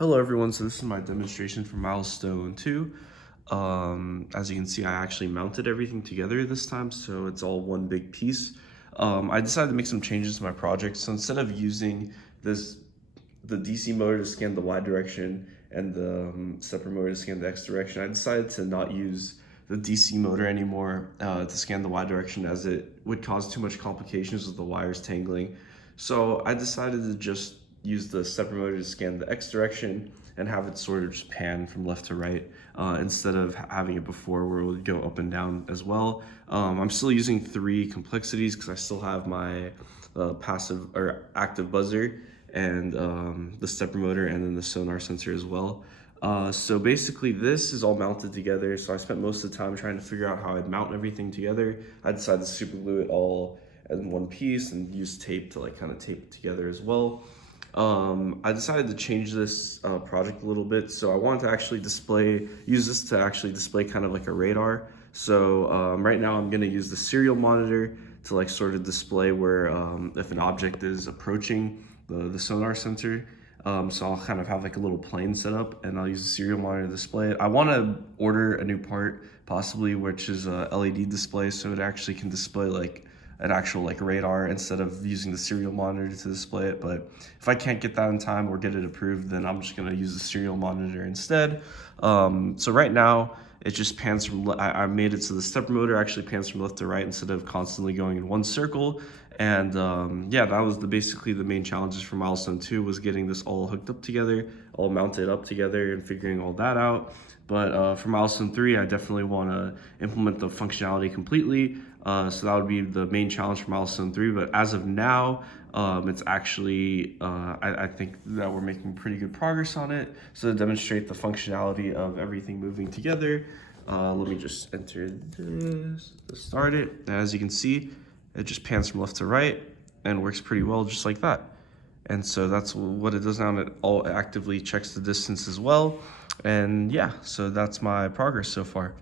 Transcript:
Hello everyone, so this is my demonstration for Milestone 2. As you can see, I actually mounted everything together this time, so it's all one big piece. I decided to make some changes to my project, so instead of using the DC motor to scan the Y direction and the stepper motor to scan the X direction, I decided to not use the DC motor anymore to scan the Y direction, as it would cause too much complications with the wires tangling. So I decided to just use the stepper motor to scan the X direction and have it sort of just pan from left to right instead of having it before where it would go up and down as well. I'm still using 3 complexities because I still have my passive or active buzzer and the stepper motor and then the sonar sensor as well. So basically this is all mounted together. So I spent most of the time trying to figure out how I'd mount everything together. I decided to super glue it all in one piece and use tape to kind of tape it together as well. I decided to change this project a little bit. So I wanted to actually use this to actually display kind of like a radar. So right now I'm gonna use the serial monitor to sort of display where if an object is approaching the sonar sensor. So I'll kind of have a little plane set up and I'll use the serial monitor to display it. I want to order a new part possibly, which is a LED display, so it actually can display an actual radar instead of using the serial monitor to display it. But if I can't get that in time or get it approved, then I'm just gonna use the serial monitor instead. So right now it just pans from, I made it so the stepper motor actually pans from left to right instead of constantly going in one circle. And yeah, that was basically the main challenges for Milestone 2, was getting this all hooked up together, all mounted up together and figuring all that out. But for Milestone 3, I definitely want to implement the functionality completely. So that would be the main challenge for Milestone 3. But as of now, it's actually, I think that we're making pretty good progress on it. So to demonstrate the functionality of everything moving together, let me just enter this to start it. As you can see, it just pans from left to right and works pretty well just like that. And so that's what it does now, and it all actively checks the distance as well. And yeah, so that's my progress so far.